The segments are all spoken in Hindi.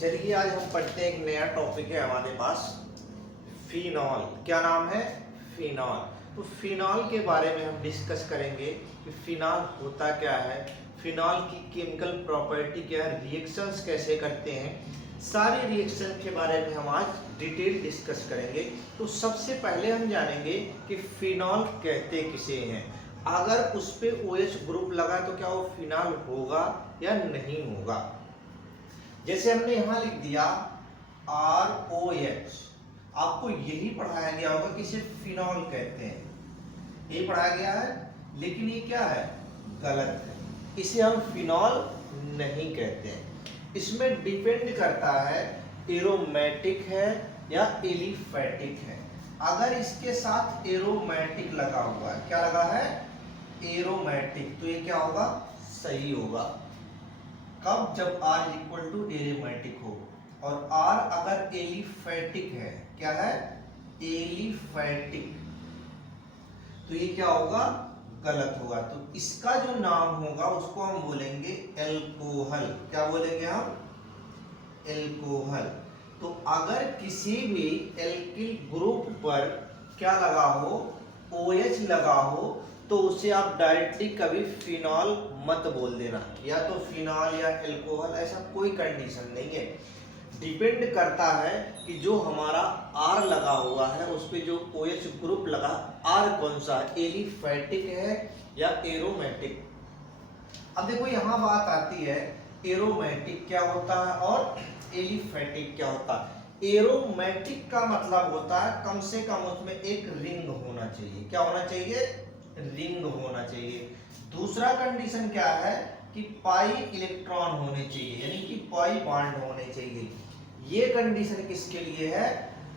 चलिए आज हम पढ़ते हैं, एक नया टॉपिक है हमारे पास, फिनॉल। क्या नाम है? फिनॉल। तो फिनॉल के बारे में हम डिस्कस करेंगे कि फिनॉल होता क्या है, फिनॉल की केमिकल प्रॉपर्टी क्या है, रिएक्शंस कैसे करते हैं, सारे रिएक्शन के बारे में हम आज डिटेल डिस्कस करेंगे। तो सबसे पहले हम जानेंगे कि फिनॉल कहते किसे हैं। अगर उस पे OH ग्रुप लगा तो क्या वो फिनॉल होगा या नहीं होगा। जैसे हमने यहां लिख दिया ROH, आपको यही पढ़ाया गया होगा कि इसे फिनॉल कहते हैं, यही पढ़ाया गया है, लेकिन ये क्या है? गलत है। इसे हम फिनॉल नहीं कहते हैं। इसमें डिपेंड करता है एरोमेटिक है या एलिफैटिक है। अगर इसके साथ एरोमेटिक लगा हुआ है, क्या लगा है? एरोमेटिक, तो ये क्या होगा? सही होगा। कब? जब R is equal to aromatic हो। और R अगर एलिफैटिक है, क्या है? एलिफैटिक, तो ये क्या होगा? गलत होगा। तो इसका जो नाम होगा उसको हम बोलेंगे एल्कोहल। क्या बोलेंगे हम? एल्कोहल। तो अगर किसी भी एल्किल ग्रुप पर क्या लगा हो? OH लगा हो, तो उसे आप डायरेक्टली कभी फिनॉल मत बोल देना, या तो फिनॉल या एल्कोहल, ऐसा कोई कंडीशन नहीं है। डिपेंड करता है कि जो हमारा R लगा हुआ है उस पे जो OH ग्रुप लगा, R कौन सा है, एलिफैटिक है या एरोमेटिक। अब देखो यहाँ बात आती है, एरोमेटिक क्या होता है और एलिफैटिक क्या होता है। एरोमेटिक का मतलब होता है कम से कम उसमें एक रिंग होना चाहिए। क्या होना चाहिए? रिंग होना चाहिए। दूसरा कंडीशन क्या है कि पाई इलेक्ट्रॉन होने चाहिए, यानी कि पाई बॉन्ड होने चाहिए। ये कंडीशन किसके लिए है?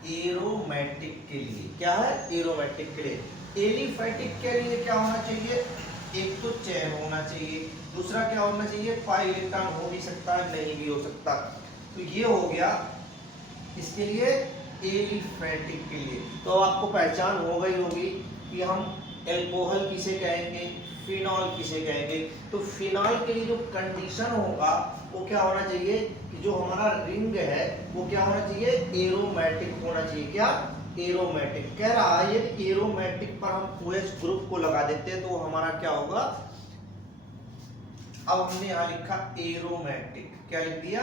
एरोमेटिक के लिए। क्या है? एरोमेटिक के लिए। एलिफैटिक के लिए क्या होना चाहिए? एक तो चेन होना चाहिए, दूसरा क्या होना चाहिए? पाई इलेक्ट्रॉन हो भी सकता है, नहीं भी हो सकता। तो ये हो गया इसके लिए, एलिफैटिक के लिए। तो आपको पहचान हो गई होगी कि हम एल्कोहल किसे कहेंगे, फिनॉल किसे कहेंगे। तो फिनॉल के लिए जो कंडीशन होगा वो क्या होना चाहिए कि जो हमारा रिंग है वो क्या होना चाहिए? एरोमेटिक होना चाहिए। क्या? एरोमेटिक। कह रहा है यदि एरोमेटिक पर हम OH ग्रुप को लगा देते हैं तो हमारा क्या होगा? अब हमने यहां लिखा एरोमेटिक। क्या लिख दिया?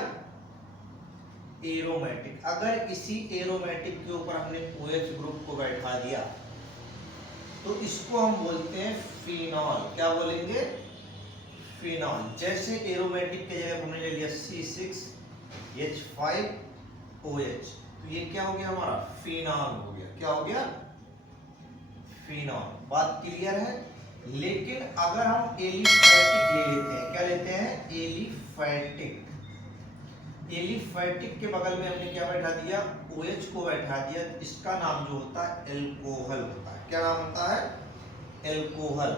एरोमेटिक। अगर इसी एरोमेटिक के ऊपर हमने OH ग्रुप को बैठा दिया तो इसको हम बोलते हैं फिनॉल। क्या बोलेंगे? फिनॉल। जैसे एरोमेटिक के जगह हमने ले लिया C6H5OH, तो ये क्या हो गया? हमारा फिनॉल हो गया। क्या हो गया? फिनॉल। बात क्लियर है? लेकिन अगर हम एलिफैटिक ले लेते हैं, क्या लेते हैं? एलिफैटिक। एलिफैटिक के बगल में हमने क्या बैठा दिया? OH को बैठा दिया। इसका नाम जो होता है एल्कोहल होता है। क्या नाम होता है? एल्कोहल,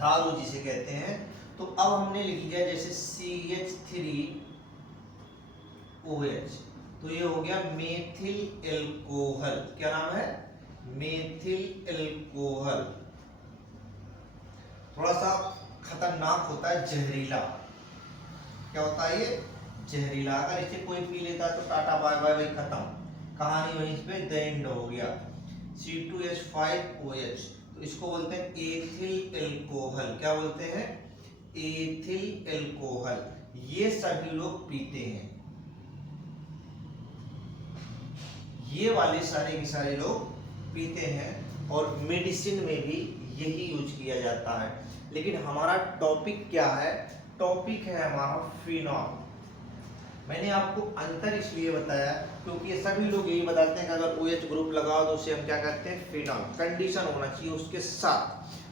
दारू जिसे कहते हैं। तो अब हमने लिख दिया जैसे CH3OH, तो ये हो गया मेथिल एल्कोहल। क्या नाम है? Methyl alcohol. थोड़ा सा खतरनाक होता है, जहरीला। क्या होता है ये? जहरीला। अगर इसे कोई पी लेता तो टाटा बाय बाय भाई, खत्म, कहानी वहीं पे द एंड हो गया। C2H5OH, तो इसको बोलते हैं एथिल एल्कोहल। क्या बोलते हैं? Ethyl alcohol. ये सभी लोग पीते हैं, ये वाले सारे के सारे लोग पीते हैं, और मेडिसिन में भी यही यूज किया जाता है। लेकिन हमारा टॉपिक क्या है? टॉपिक है हमारा फिनॉल। मैंने आपको अंतर इसलिए बताया क्योंकि ये सभी लोग यही बताते हैं कि अगर OH ग्रुप लगाओ तो उसे हम क्या कहते हैं? फिनॉल। कंडीशन होना चाहिए उसके साथ,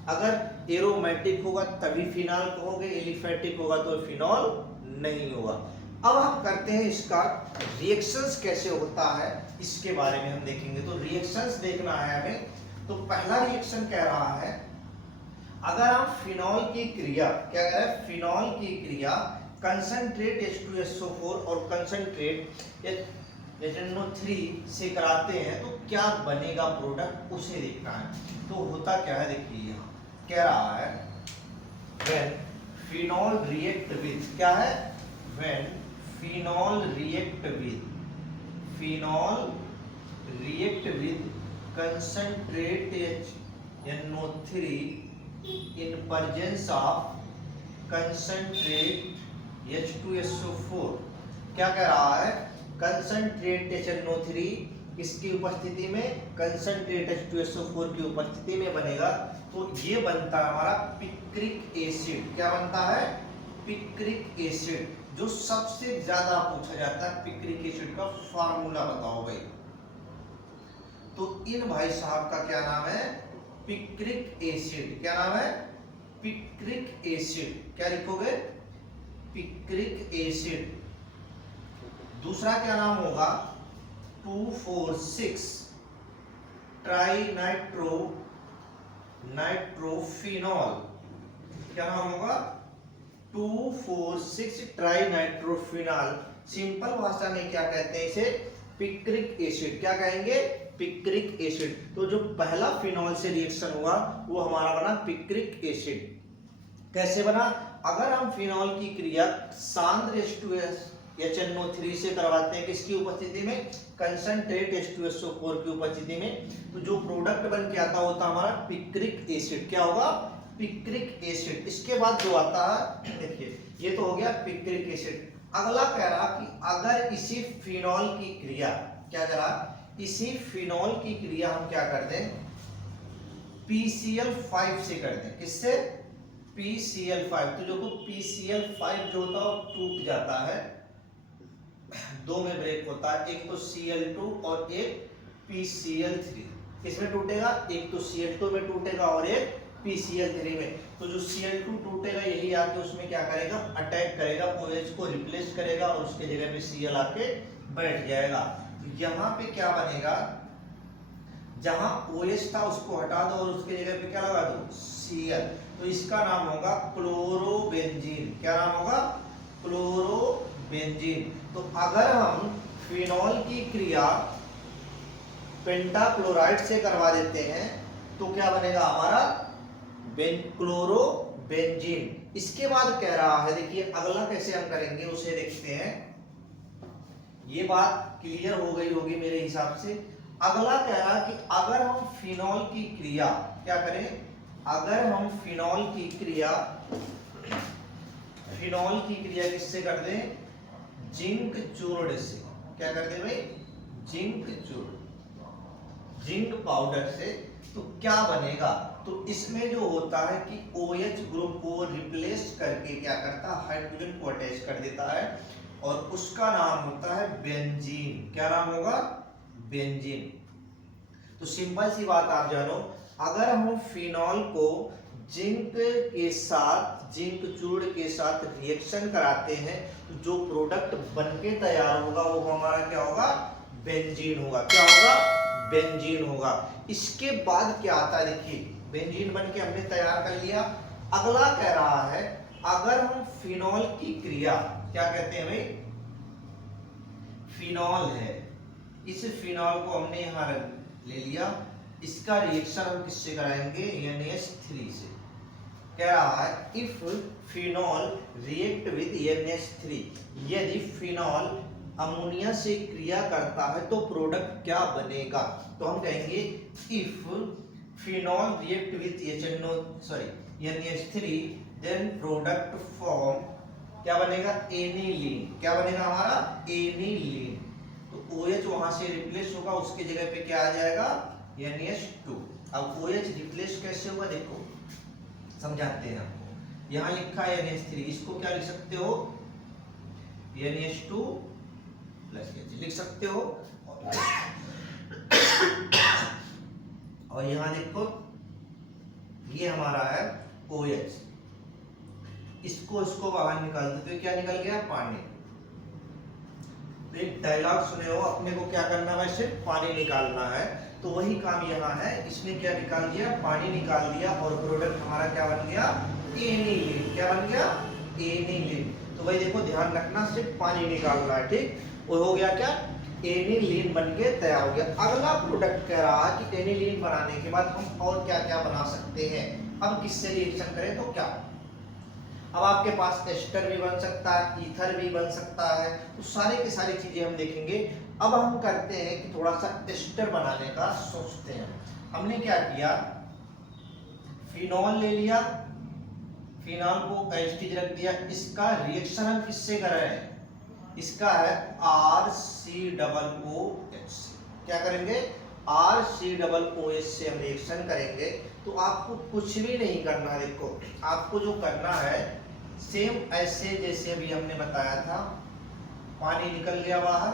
अगर एरोमेटिक होगा तभी फिनॉल कहोगे, एलिफैटिक होगा तो फिनॉल नहीं होगा। अब हम करते हैं इसका रिएक्शंस कैसे होता है, इसके बारे में हम देखेंगे। तो रिएक्शंस देखना है हमें। तो पहला रिएक्शन कह रहा है, अगर हम फिनॉल की क्रिया, क्या कह रहा है? फिनॉल की क्रिया कंसंट्रेट H2SO4 और कंसंट्रेट HNO3 से कराते हैं तो क्या बनेगा प्रोडक्ट, उसे देखना है। तो होता क्या है देखिए, यहाँ कह रहा है when phenol react with, क्या है? when phenol react with concentrate NO3 in presence of concentrate H2SO4। क्या कह रहा है? कंसंट्रेट HNO3 किसकी उपस्थिति में? कंसंट्रेट H2SO4 की उपस्थिति में बनेगा। तो ये बनता है हमारा पिक्रिक एसिड। क्या बनता है? पिक्रिक एसिड, जो सबसे ज्यादा पूछा जाता है। पिक्रिक एसिड का फार्मूला बताओ भाई। तो इन भाई साहब का क्या नाम है? Picric acid. क्या नाम है? Picric acid. क्या लिखोगे? Picric acid. दूसरा क्या नाम होगा? 2,4,6 ट्राई नाइट्रोफिनॉल। क्या नाम होगा? 2,4,6 ट्राई नाइट्रोफिनॉल। सिंपल भाषा में क्या कहते हैं इसे? Picric acid. क्या कहेंगे? Picric acid. तो जो पहला फिनॉल से रिएक्शन हुआ वो हमारा बना पिक्रिक एसिड। कैसे बना? अगर हम फिनॉल की क्रिया सांद्र HNO3 से करवाते हैं, किसकी उपस्थिति में? कंसंट्रेट H2SO4 की उपस्थिति में, तो जो प्रोडक्ट बन के आता होता हमारा पिक्रिक एसिड। क्या होगा? Picric acid. इसके बाद जो आता है, देखिए ये तो हो गया पिक्रिक एसिड। अगला कह रहा कि अगर इसी फिनॉल की क्रिया, क्या कह रहा? इसी फिनॉल की क्रिया हम क्या कर दें? PCl5 से कर दें। किससे? PCl5। तो जो PCl5 जो होता है वो टूट जाता है, दो में ब्रेक होता है, एक तो Cl2 और एक PCl3। किसमें टूटेगा? एक तो Cl2 में टूटेगा और एक PCl3 में। तो जो Cl2 टूटेगा यही आके उसमें क्या करेगा? अटैक करेगा, OH को रिप्लेस करेगा और उसके जगह पे Cl आके बैठ जाएगा। तो यहाँ पे क्या बनेगा? जहां OH था उसको हटा दो और उसके जगह पे क्या लगा दो? Cl। तो इसका नाम होगा क्लोरोबेंजीन। क्या नाम होगा? क्लोरोबेंजीन। तो अगर हम फिनॉल की क्रिया पेंटाक्लोराइड से करवा देते हैं तो क्या बनेगा हमारा? क्लोरोबेंजीन। इसके बाद कह रहा है, देखिए अगला कैसे हम करेंगे उसे देखते हैं। ये बात क्लियर हो गई होगी मेरे हिसाब से। अगला कह रहा कि अगर हम फिनॉल की क्रिया क्या करें? अगर हम फिनॉल की क्रिया किससे कर दें? जिंक चूर्ण से। क्या कर दें भाई? जिंक चूर्ण, जिंक पाउडर से। तो क्या बनेगा? तो इसमें जो होता है कि OH ग्रुप को रिप्लेस करके क्या करता है? हाइड्रोजन को अटैच कर देता है और उसका नाम होता है बेंजीन। क्या नाम होगा? बेंजीन। तो सिंपल सी बात आप जानो, अगर हम फिनॉल को जिंक के साथ, जिंक चूर्ण के साथ रिएक्शन कराते हैं तो जो प्रोडक्ट बनके तैयार होगा वो हमारा क्या होगा? बेंजीन होगा। क्या होगा? बेंजीन होगा। इसके बाद क्या आता है? देखिए बेंजीन बनके हमने तैयार कर लिया। अगला कह रहा है अगर हम फिनॉल की क्रिया, क्या कहते हैं भाई? फिनॉल है, इस फिनॉल को हमने यहां ले लिया, इसका रिएक्शन हम किससे कराएंगे? NH3 से। कह रहा है if phenol react with NH3, यदि फिनॉल अमोनिया से क्रिया करता है तो प्रोडक्ट क्या बनेगा? तो हम कहेंगे if phenol react with NH3 then product form क्या बनेगा? एनिलीन। क्या बनेगा हमारा? एनिलीन। तो OH वहां से रिप्लेस होगा, उसके जगह पे क्या आ जाएगा? NH2। अब OH रिप्लेस कैसे होगा देखो, समझाते हैं आपको। यहां लिखा है NH3, इसको क्या लिख सकते हो? NH2 प्लस लिख सकते हो। और यहां देखो ये हमारा है OH, इसको बाहर निकाल दो तो क्या निकल गया? पानी। तो एक डायलॉग सुने हो, अपने को क्या करना है? सिर्फ पानी निकालना है। तो वही काम यहाँ है। इसने क्या निकाल दिया? पानी निकाल दिया और प्रोडक्ट हमारा क्या बन गया? एनिलीन। क्या बन गया? एनिलीन। तो भाई देखो ध्यान रखना, सिर्फ पानी निकालना है, ठीक? वो हो गया क्या? एनिलीन बन के तैयार हो गया। अगला प्रोडक्ट कह रहा है कि एनिलीन बनाने के बाद हम और क्या क्या बना सकते हैं। अब किससे रिएक्शन करें तो क्या? अब आपके पास एस्टर भी बन सकता है, ईथर भी बन सकता है, तो सारे की सारी चीजें हम देखेंगे। अब हम करते हैं कि थोड़ा सा एस्टर बनाने का सोचते हैं। हमने क्या किया, फिनॉल ले लिया, फिनॉल को एस्टिज रख दिया, इसका रिएक्शन हम किससे कर रहे हैं, इसका है RCOOH। क्या करेंगे, RCOOH से हम रिएक्शन करेंगे। तो आपको कुछ भी नहीं करना है, देखो आपको जो करना है सेम ऐसे जैसे अभी हमने बताया था, पानी निकल गया बाहर,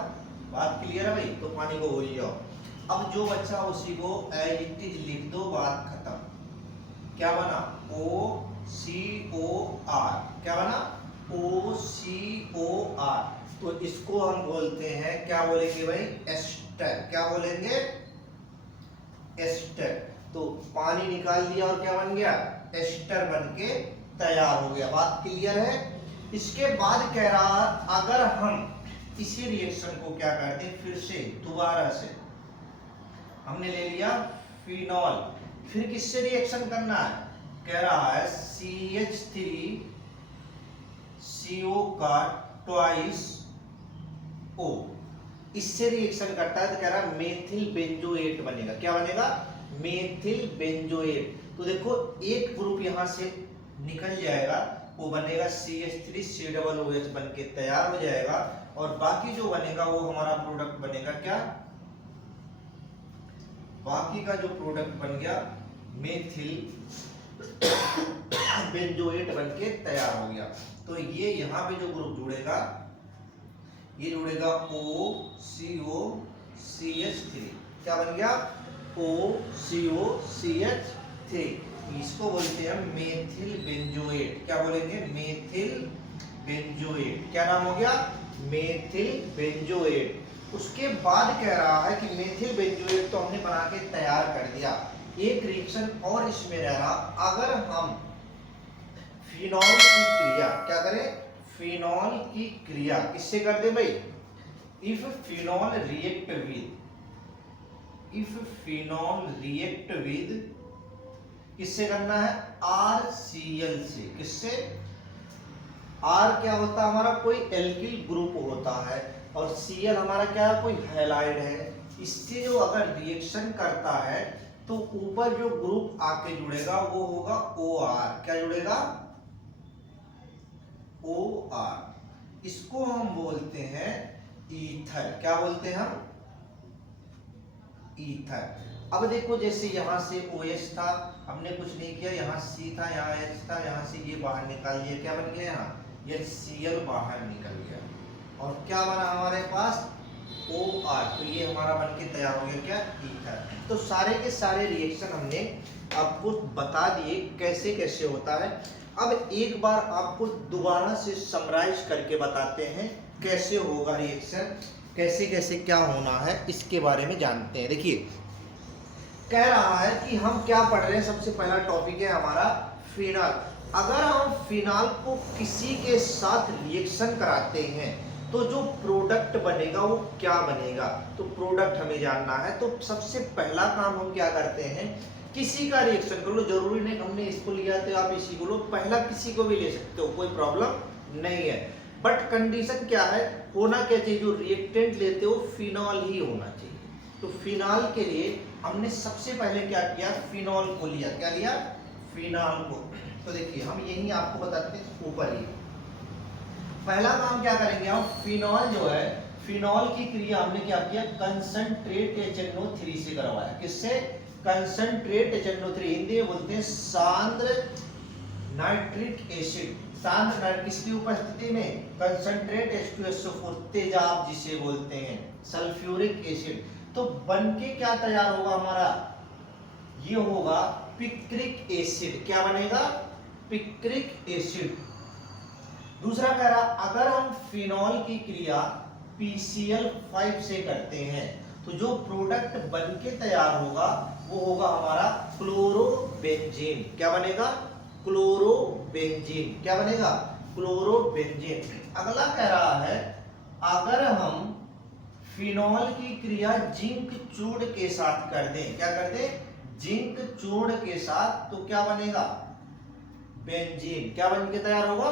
बात क्लियर है भाई, तो पानी को भूल जाओ। अब जो बच्चा उसी को एज इट इज लिख दो, बात खत्म। क्या बना, OCOR, क्या बना, OCOR। तो इसको हम बोलते हैं, क्या बोलेंगे भाई, एस्टर। क्या बोलेंगे, एस्टर। तो पानी निकाल दिया और क्या बन गया, एस्टर बन के तैयार हो गया। बात क्लियर है। इसके बाद कह रहा, अगर हम इसी रिएक्शन को क्या करते हैं, फिर से दोबारा से हमने ले लिया फिनॉल, फिर किससे रिएक्शन करना है, कह रहा है CH3CO का ट्वाइस O, इससे रिएक्शन करता है तो कह रहा है मेथिल बेंजोएट बनेगा। क्या बनेगा, मेथिल बेंजोएट। तो देखो एक ग्रुप यहां से निकल जाएगा, वो बनेगा CH3COOH बन के तैयार हो जाएगा, और बाकी जो बनेगा वो हमारा प्रोडक्ट बनेगा क्या, बाकी का जो प्रोडक्ट बन गया मेथिल बेंजोएट बन के तैयार हो गया। तो ये यहाँ पे जो ग्रुप जुड़ेगा, ये जुड़ेगा OCOCH3। क्या बन गया, OCOCH3। इसको बोलते हैं मेथिल बेंजोएट। क्या बोलेंगे, मेथिल बेंजोएट। क्या नाम हो गया, मेथिल बेंजोएट। उसके बाद कह रहा है कि मेथिल बेंजोएट तो हमने बना के तैयार कर दिया, एक रिएक्शन और इसमें रह रहा, अगर हम फिनॉल की क्रिया, क्या करें, फिनॉल की क्रिया किससे कर दे भाई, इफ फिनॉल रिएक्ट विद किससे करना है, RCl से। किससे, R क्या होता है हमारा, कोई एल्किल ग्रुप होता है, और Cl हमारा क्या है, कोई हैलाइड है। इससे जो अगर रिएक्शन करता है तो ऊपर जो ग्रुप आके जुड़ेगा वो होगा OR। क्या जुड़ेगा, OR। इसको हम बोलते हैं ईथर। क्या बोलते हैं हम, ईथर। अब देखो जैसे यहां से OH था, हमने कुछ नहीं किया, यहाँ C था, यहाँ H था, यहाँ से ये बाहर निकाल दिया, क्या बन गया, यहाँ ये Cl बाहर निकल गया, और क्या बना हमारे पास, OR। तो ये हमारा बन के तैयार हो गया क्या, ईथर। तो सारे के सारे रिएक्शन हमने आपको बता दिए कैसे कैसे होता है। अब एक बार आपको दोबारा से समराइज करके बताते हैं कैसे होगा रिएक्शन, कैसे कैसे क्या होना है, इसके बारे में जानते हैं। देखिए कह रहा है कि हम क्या पढ़ रहे हैं, सबसे पहला टॉपिक है हमारा फिनॉल। अगर हम फिनॉल को किसी के साथ रिएक्शन कराते हैं तो जो प्रोडक्ट बनेगा वो क्या बनेगा, तो प्रोडक्ट हमें जानना है। तो सबसे पहला काम हम क्या करते हैं, किसी का रिएक्शन कर लो, जरूरी नहीं हमने इसको लिया तो आप इसी को लो, पहला किसी को भी ले सकते हो, कोई प्रॉब्लम नहीं है। बट कंडीशन क्या है, होना क्या चाहिए, जो रिएक्टेंट लेते हो फिनॉल ही होना चाहिए। तो फिनॉल के लिए हमने सबसे पहले क्या किया, फिनॉल को लिया। क्या लिया, फिनॉल को। तो देखिए हम यही आपको बताते हैं ऊपर ही। पहला काम क्या करेंगे हम, फिनॉल जो है, फिनॉल की क्रिया हमने क्या किया, कंसंट्रेट HNO3 से करवाया। किससे, कंसंट्रेट HNO3, हिंदी में बोलते हैं सांद्र नाइट्रिक एसिड। सांद्र किसकी उपस्थिति में, कंसंट्रेट H2SO4, तेजाब जिसे बोलते हैं, सल्फ्यूरिक एसिड। तो बनके क्या तैयार होगा हमारा, ये होगा पिक्रिक एसिड। क्या बनेगा, पिक्रिक एसिड। दूसरा कह रहा, अगर हम फिनॉल की क्रिया PCl5 से करते हैं तो जो प्रोडक्ट बनके तैयार होगा वो होगा हमारा क्लोरोबेंजीन। क्या बनेगा, क्लोरोबेंजीन। क्या बनेगा, क्लोरोबेंजीन। अगला कह रहा है, अगर हम फिनॉल की क्रिया जिंक चूर्ण के साथ कर दें, क्या कर दें, जिंक चूर्ण के साथ, तो क्या बनेगा, बेंजीन। क्या बन के तैयार होगा?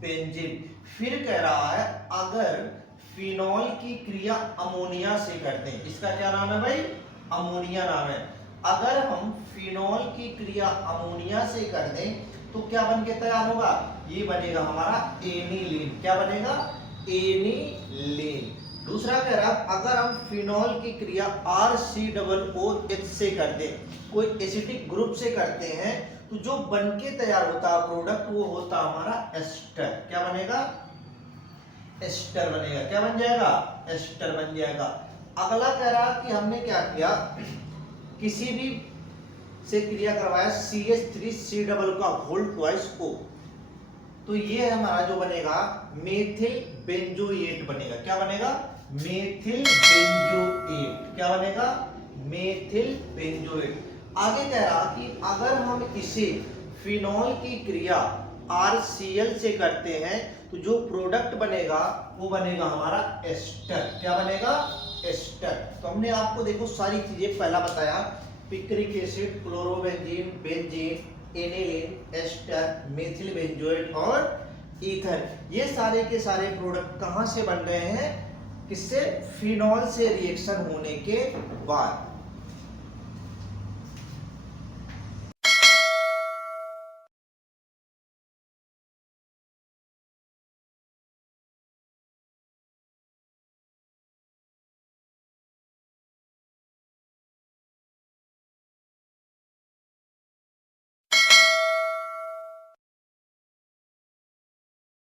बेंजीन। फिर कह रहा है अगर फिनॉल की क्रिया अमोनिया से करते हैं, इसका क्या नाम है भाई? अमोनिया नाम है। अगर हम फिनॉल की क्रिया अमोनिया से कर दें तो क्या बन के तैयार होगा? ये बनेगा हमारा एनिलीन। क्या बनेगा? एनिलीन। दूसरा कह रहा है अगर हम फिनॉल की क्रिया RCOOH से कर दें, कोई एसिडिक ग्रुप से करते हैं, तो जो बन के तैयार होता है प्रोडक्ट वो होता हमारा एस्टर। क्या बनेगा? एस्टर बनेगा। क्या बन जाएगा? एस्टर बन जाएगा। अगला कह रहा कि हमने क्या किया, किसी भी से क्रिया करवाया CH3C का होल ट्वाइस O, तो ये हमारा जो बनेगा मेथिल बेंजोएट बनेगा। क्या बनेगा? Methyl benzoate. क्या बनेगा? Methyl benzoate. आगे कह रहा कि अगर हम इसे फिनॉल की क्रिया RCl से करते हैं तो जो प्रोडक्ट बनेगा वो बनेगा हमारा एस्टर। क्या बनेगा? एस्टर। तो हमने आपको देखो सारी चीजें पहला बताया, picric acid, chlorobenzene, benzene, aniline, ester, methyl benzoate और ईथर, ये सारे के सारे प्रोडक्ट कहां से बन रहे हैं? किससे? फिनॉल से रिएक्शन होने के बाद।